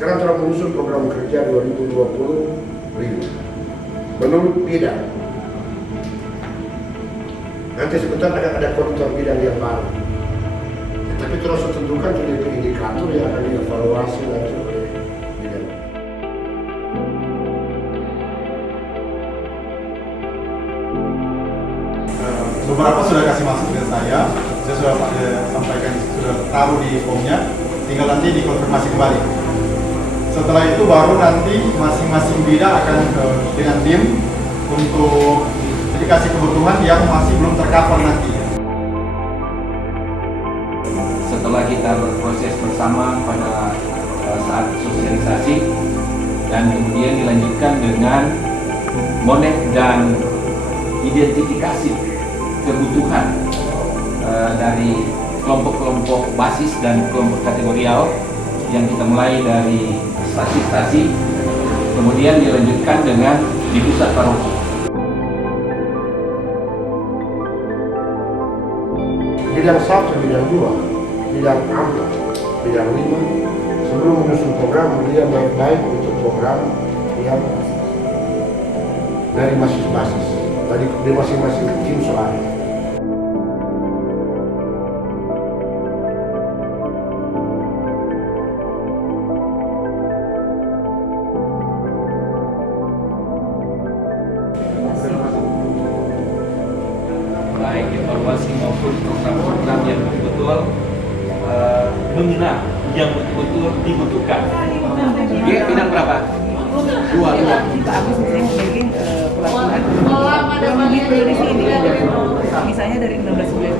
Sekarang telah menyusun program kerja 2020 menurut bidang. Nanti sebentar ada koridor bidang yang baru. Tapi terus tentukan juga indikator yang akan dievaluasi nanti oleh bidang. Beberapa sudah kasih masuk ke saya sudah sampaikan, sudah taruh di formnya, tinggal nanti dikonfirmasi kembali. Setelah itu baru nanti masing-masing bidang akan dengan tim untuk dikasih kebutuhan yang masih belum tercover nanti. Setelah kita berproses bersama pada saat sosialisasi dan kemudian dilanjutkan dengan monet dan identifikasi kebutuhan dari kelompok-kelompok basis dan kelompok kategorial yang kita mulai dari stasi-stasi, kemudian dilanjutkan dengan di pusat paroki. Bidang 1, bidang 2, bidang 4, bidang 5, sebelum menyusun program, dia baik-baik untuk program yang dari basis, dari masing-masing tim soalnya. Baik evaluasi maupun program-program yang betul-betul mengena, yang betul-betul dibutuhkan. Dia bidang berapa? Dua. Pak Agus misalnya membagiin pelatihan kurang lebih dari sini, misalnya dari 16 bulan.